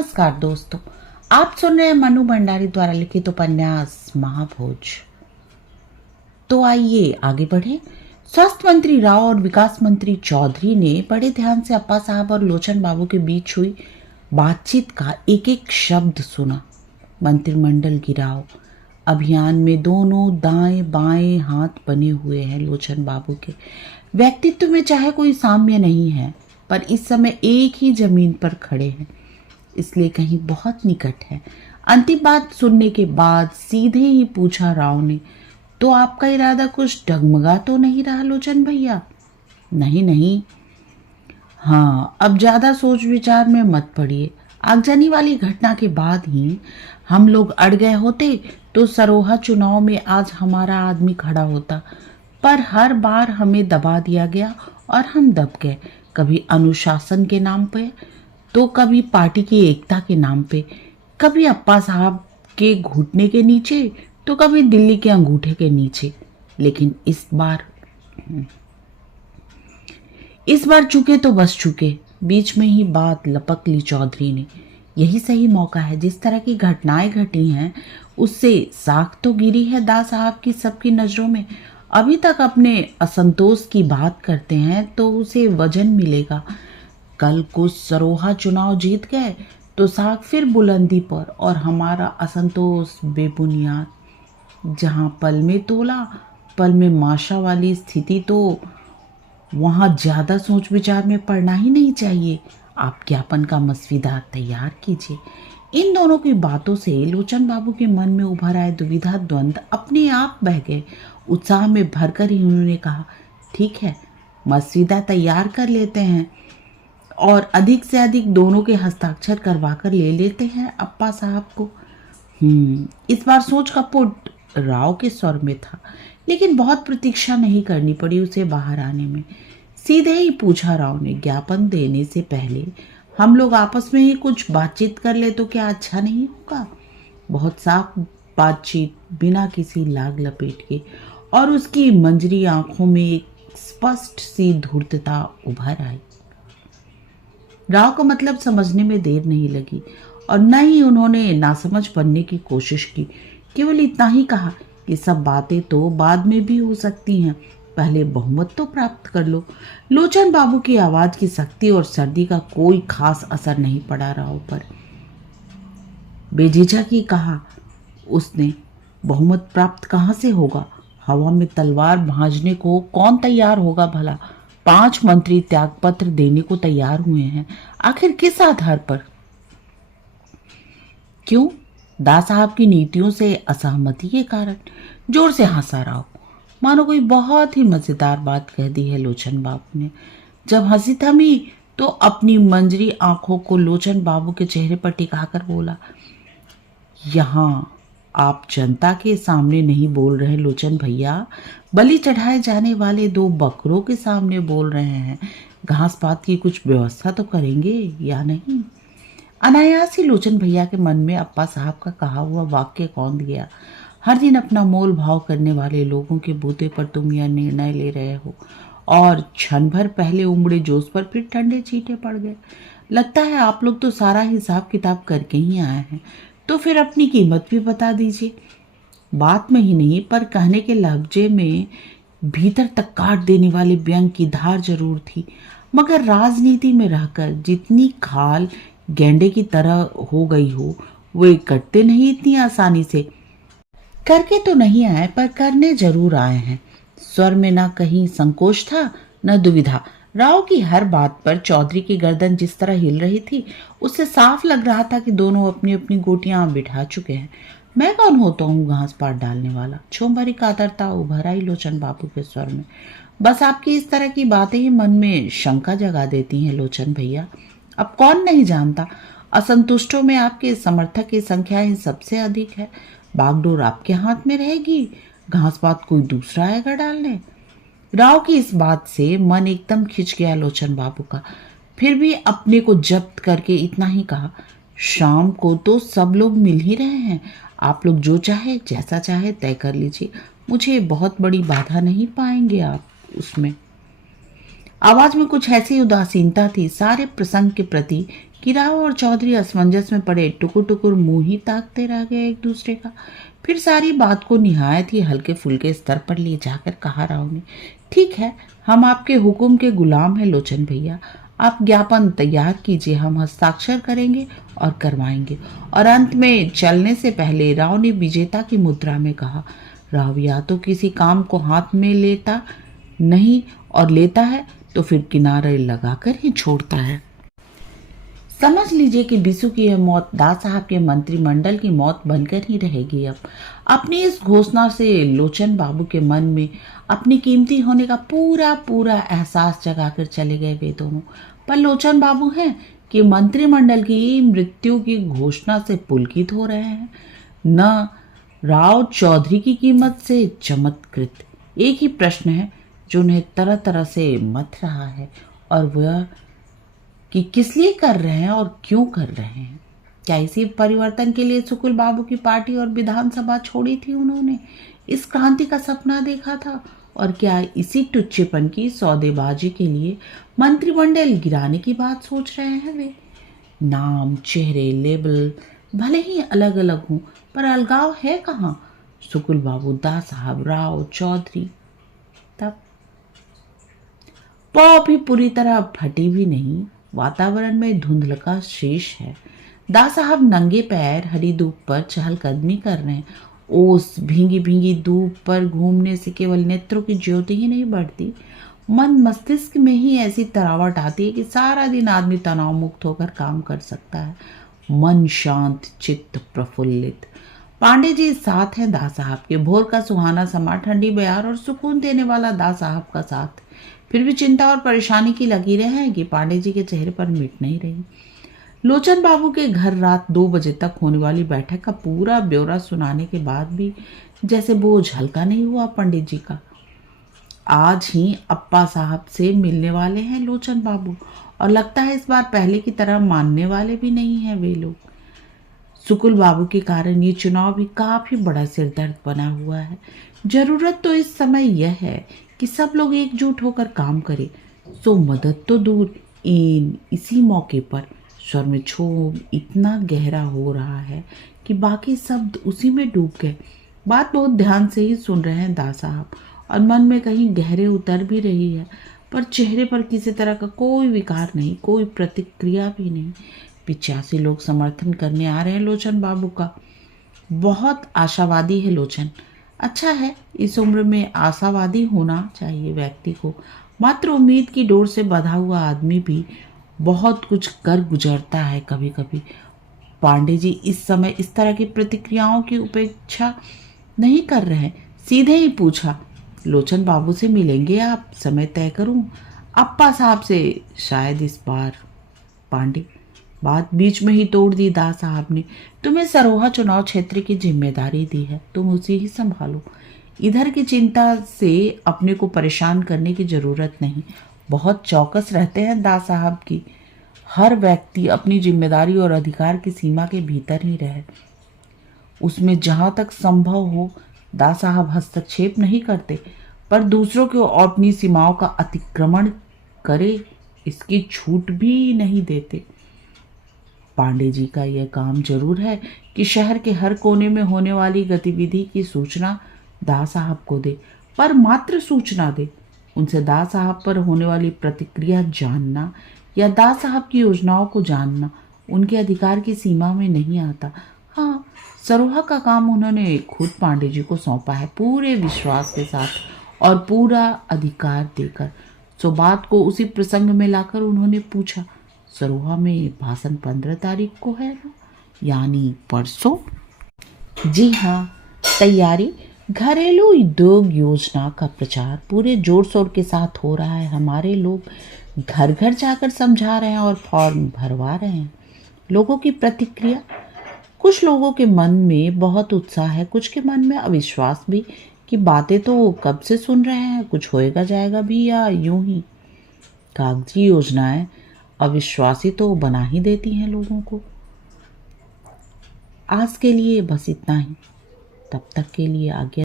नमस्कार दोस्तों, आप सुन रहे हैं मनु भंडारी द्वारा लिखित उपन्यास महाभोज। तो आइए आगे बढ़े। स्वास्थ्य मंत्री राव और विकास मंत्री चौधरी ने बड़े ध्यान से अप्पा साहब और लोचन बाबू के बीच हुई बातचीत का एक एक शब्द सुना। मंत्रिमंडल गिराव अभियान में दोनों दाएं बाएं हाथ बने हुए हैं लोचन बाबू के। व्यक्तित्व में चाहे कोई साम्य नहीं है, पर इस समय एक ही जमीन पर खड़े हैं, इसलिए कहीं बहुत निकट है। अंतिम बात सुनने के बाद सीधे ही पूछा राव ने, तो आपका इरादा कुछ डगमगा तो नहीं रहा लोचन भैया? नहीं नहीं। हाँ, अब ज्यादा सोच विचार में मत पड़िए। आगजनी वाली घटना के बाद ही हम लोग अड़ गए होते तो सरोहा चुनाव में आज हमारा आदमी खड़ा होता, पर हर बार हमें दबा दिया गया और हम दब गए। कभी अनुशासन के नाम पे, तो कभी पार्टी की एकता के नाम पे, कभी अप्पा साहब के घुटने के नीचे, तो कभी दिल्ली के अंगूठे के नीचे। लेकिन इस बार चुके तो बस चुके। बीच में ही बात लपक ली चौधरी ने। यही सही मौका है। जिस तरह की घटनाएं घटी हैं उससे साख तो गिरी है दा साहब की सबकी नजरों में। अभी तक अपने असंतोष की बात करते हैं तो उसे वजन मिलेगा। कल को सरोहा चुनाव जीत गए तो साख फिर बुलंदी पर, और हमारा असंतोष बेबुनियाद। जहां पल में तोला पल में माशा वाली स्थिति, तो वहां ज्यादा सोच विचार में पड़ना ही नहीं चाहिए। आप ज्ञापन का मसविदा तैयार कीजिए। इन दोनों की बातों से लोचन बाबू के मन में उभर आए दुविधा द्वंद्व अपने आप बह गए। उत्साह में भरकर ही उन्होंने कहा, ठीक है, मसविदा तैयार कर लेते हैं और अधिक से अधिक दोनों के हस्ताक्षर करवा कर ले लेते हैं अप्पा साहब को। इस बार सोच का पुट राव के स्वर में था, लेकिन बहुत प्रतीक्षा नहीं करनी पड़ी उसे बाहर आने में। सीधे ही पूछा राव ने, ज्ञापन देने से पहले हम लोग आपस में ही कुछ बातचीत कर ले तो क्या अच्छा नहीं होगा? बहुत साफ बातचीत, बिना किसी लाग लपेट के, और उसकी मंजरी आंखों में एक स्पष्ट सी धूर्तता उभर आई। राव को मतलब समझने में देर नहीं लगी और न ही उन्होंने नासमझ बनने की कोशिश की। केवल इतना ही कहा कि सब बातें तो बाद में भी हो सकती हैं, पहले बहुमत तो प्राप्त कर लो। लोचन बाबू की आवाज की सख्ती और सर्दी का कोई खास असर नहीं पड़ा राव पर। बेझिझक ही कहा उसने, बहुमत प्राप्त कहाँ से होगा? हवा में तलवार भांजने को कौन तैयार होगा भला? 5 मंत्री त्यागपत्र देने को तैयार हुए हैं, आखिर किस आधार पर? क्यों? दा साहब की नीतियों से असहमति के कारण। जोर से हंसा राव, मानो कोई बहुत ही मजेदार बात कह दी है लोचन बाबू ने। जब हंसी थमी तो अपनी मंजरी आंखों को लोचन बाबू के चेहरे पर टिकाकर बोला, यहां आप जनता के सामने नहीं बोल रहे लोचन भैया, बलि चढ़ाए जाने वाले 2 बकरों के सामने बोल रहे हैं। घास पात की कुछ व्यवस्था तो करेंगे या नहीं? अनायास ही लोचन भैया के मन में अप्पा साहब का कहा हुआ वाक्य कौंध गया। हर दिन अपना मोल भाव करने वाले लोगों के बूते पर तुम यह निर्णय ले रहे हो, और क्षण भर पहले उमड़े जोश पर फिर ठंडे छींटे पड़ गए। लगता है आप लोग तो सारा हिसाब किताब करके ही आए हैं, तो फिर अपनी कीमत भी बता दीजिए। बात में ही नहीं, पर कहने के लहजे में भीतर तक काट देने वाले व्यंग की धार जरूर थी। मगर राजनीति में रहकर जितनी खाल गेंडे की तरह हो गई हो, वे कटते नहीं इतनी आसानी से। करके तो नहीं आए, पर करने जरूर आए हैं। स्वर में न कहीं संकोच था न दुविधा। राव की हर बात पर चौधरी की गर्दन जिस तरह हिल रही थी, उससे साफ लग रहा था कि दोनों अपनी अपनी गोटियां बिठा चुके हैं। मैं कौन होता हूँ घास पात डालने वाला? क्षोभ भरी कातरता उभर आई लोचन बाबू के स्वर में। बस आपकी इस तरह की बातें ही मन में शंका जगा देती हैं लोचन भैया। अब कौन नहीं जानता, असंतुष्टों में आपके समर्थक की संख्या ही सबसे अधिक है। बागडोर आपके हाथ में रहेगी, घास पात कोई दूसरा आएगा डालने। राव की इस बात से मन एकदम खिंच गया लोचन बाबू का। फिर भी अपने को जब्त करके इतना ही कहा, शाम को तो सब लोग मिल ही रहे हैं, आप लोग जो चाहे जैसा चाहे तय कर लीजिए। मुझे बहुत बड़ी बाधा नहीं पाएंगे आप उसमें। आवाज में कुछ ऐसी उदासीनता थी सारे प्रसंग के प्रति कि राव और चौधरी असमंजस में पड़े टुकुर टुकुर मुंह ही ताकते रह गए एक दूसरे का। फिर सारी बात को निहायत ही हल्के फुल्के स्तर पर ले जाकर कहा राव ने, ठीक है, हम आपके हुक्म के गुलाम हैं लोचन भैया। आप ज्ञापन तैयार कीजिए, हम हस्ताक्षर करेंगे और करवाएंगे। और अंत में चलने से पहले राव ने विजेता की मुद्रा में कहा, राव या तो किसी काम को हाथ में लेता नहीं और लेता है तो फिर किनारे लगाकर ही छोड़ता है। समझ लीजिए कि बिसु की यह मौत दास साहब के मंत्रिमंडल की मौत बनकर ही रहेगी। अब अपनी इस घोषणा से लोचन बाबू के मन में अपनी कीमती होने का पूरा पूरा एहसास जगाकर चले गए वे दोनों। पर लोचन बाबू हैं कि मंत्रिमंडल की मृत्यु की घोषणा से पुलकित हो रहे हैं, न राव चौधरी की कीमत से चमत्कृत। एक ही प्रश्न है जो उन्हें तरह तरह से मथ रहा है, और वह कि किस लिए कर रहे हैं और क्यों कर रहे हैं। क्या इसी परिवर्तन के लिए सुकुल बाबू की पार्टी और विधानसभा छोड़ी थी उन्होंने, इस क्रांति का सपना देखा था, और क्या इसी टुच्चेपन की सौदेबाजी के लिए मंत्रिमंडल गिराने की बात सोच रहे हैं वे। नाम, चेहरे, लेबल भले ही अलग अलग हों, पर अलगाव है कहाँ। सुकुल बाबू, दास साहब, राव चौधरी। तब पौ भी पूरी तरह फटी भी नहीं, वातावरण में धुंधलका शेष है। दास साहब नंगे पैर हरी धूप पर चहलकदमी कर रहे हैं। ओस भींगी भींगी धूप पर घूमने से केवल नेत्रों की ज्योति ही नहीं बढ़ती, मन मस्तिष्क में ही ऐसी तरावट आती है कि सारा दिन आदमी तनाव मुक्त होकर काम कर सकता है। मन शांत, चित्त प्रफुल्लित। पांडे जी साथ हैं दास साहब के। भोर का सुहाना समा, ठंडी बयार और सुकून देने वाला दास साहब का साथ। फिर भी चिंता और परेशानी की लकीरें हैं कि पांडे जी के चेहरे पर मिट नहीं रही। लोचन बाबू के घर रात 2 बजे तक होने वाली बैठक का पूरा ब्यौरा सुनाने के बाद भी जैसे बोझ हल्का नहीं हुआ पंडित जी का। आज ही अप्पा साहब से मिलने वाले हैं लोचन बाबू, और लगता है इस बार पहले की तरह मानने वाले भी नहीं हैं वे लोग। सुकुल बाबू के कारण ये चुनाव भी काफी बड़ा सिरदर्द बना हुआ है। जरूरत तो इस समय यह है कि सब लोग एकजुट होकर काम करें। सो मदद तो दूर, इसी मौके पर स्वर में क्षोभ इतना गहरा हो रहा है कि बाकी शब्द उसी में डूब गए। बात बहुत ध्यान से ही सुन रहे हैं दास साहब, और मन में कहीं गहरे उतर भी रही है, पर चेहरे पर किसी तरह का कोई विकार नहीं, कोई प्रतिक्रिया भी नहीं। 85 लोग समर्थन करने आ रहे हैं लोचन बाबू का। बहुत आशावादी है लोचन। अच्छा है, इस उम्र में आशावादी होना चाहिए व्यक्ति को। मात्र उम्मीद की डोर से बंधा हुआ आदमी भी बहुत कुछ कर गुजरता है कभी कभी। पांडे जी इस समय इस तरह की प्रतिक्रियाओं की उपेक्षा नहीं कर रहे। सीधे ही पूछा, लोचन बाबू से मिलेंगे आप? समय तय करूं? अप्पा साहब से शायद इस बार। पांडे बात बीच में ही तोड़ दी दास साहब ने। तुम्हें सरोहा चुनाव क्षेत्र की जिम्मेदारी दी है, तुम उसे ही संभालो। इधर की चिंता से अपने को परेशान करने की जरूरत नहीं। बहुत चौकस रहते हैं दास साहब की। हर व्यक्ति अपनी जिम्मेदारी और अधिकार की सीमा के भीतर ही रहे, उसमें जहां तक संभव हो दास साहब हस्तक्षेप नहीं करते, पर दूसरों को अपनी सीमाओं का अतिक्रमण करे इसकी छूट भी नहीं देते। पांडे जी का यह काम जरूर है कि शहर के हर कोने में होने वाली गतिविधि की सूचना दास साहब को दे, पर मात्र सूचना दे। उनसे दास साहब पर होने वाली प्रतिक्रिया जानना या दास साहब की योजनाओं को जानना उनके अधिकार की सीमा में नहीं आता। हाँ, सरोहा का काम उन्होंने खुद पांडे जी को सौंपा है, पूरे विश्वास के साथ और पूरा अधिकार देकर। सो बात को उसी प्रसंग में लाकर उन्होंने पूछा, सरोहा में भाषण 15 तारीख को है ना, यानी परसों? जी हाँ, तैयारी। घरेलू उद्योग योजना का प्रचार पूरे जोर शोर के साथ हो रहा है। हमारे लोग घर घर जाकर समझा रहे हैं और फॉर्म भरवा रहे हैं। लोगों की प्रतिक्रिया, कुछ लोगों के मन में बहुत उत्साह है, कुछ के मन में अविश्वास भी कि बातें तो कब से सुन रहे हैं, कुछ होएगा जाएगा भी या यूं ही। कागजी योजनाएं अविश्वासी तो बना ही देती हैं लोगों को। आज के लिए बस इतना ही। तब तक के लिए आज्ञा।